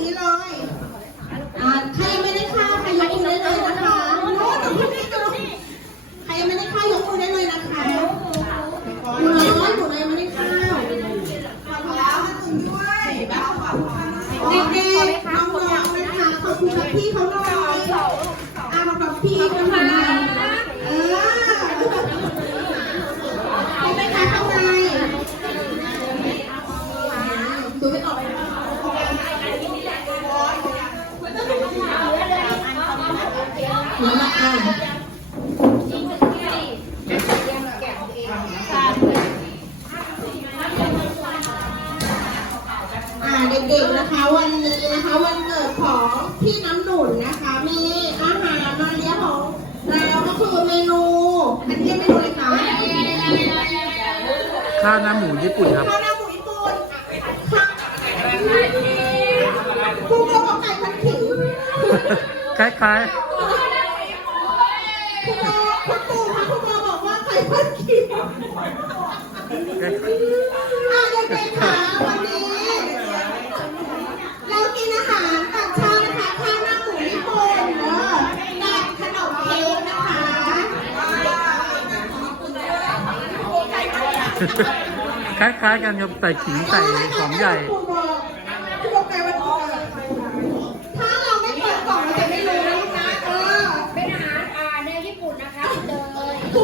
นี้เลยอ่าใครยังไม่ได้ข้าวใครยกมือได้เลยนะคะโน้ตแต่พี่ไม่ดูใครยังไม่ได้ข้าวยกมือได้เลยนะคะหนูน้อยหนูน้อยยังไม่ได้ข้าวเด็กๆน้องๆนะคะขอบคุณกับพี่เขาหน่อยอ่าขอบคุณพี่เขาหน่อยเออเอาไปค่ะข้างในดูไม่ออก หัวละอะอ่าเด็กๆนะคะวันนี้นะคะวันเกิดของพี่น้ำหนุนนะคะ มีอาหารมาเลี้ยงของเราก็คือเมนูอันนี้เมนูอะไรคะข้าวหน้าหมูญี่ปุ่นครับข้าวหน้าหมูญี่ปุ่นค่ะครูโบบอกไก่พันขิงคล้าย ครูโบคุณปู่ค่ะครูโบบอกว่าไก่พันขิงๆอ่าเด็กๆค่ะวันนี้ เรากินอาหารต่างชาตินะคะข้าวหน้าหมูญี่ปุ่นเนออกับขนมเค้กนะคะคล้ายๆกันครับใส่ขิงใส่ของใหญ่ คุณ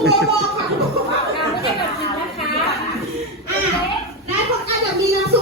ค่ะไม่ใช่แบบนี้นะคะอ่าและคนอาจจะมีลำ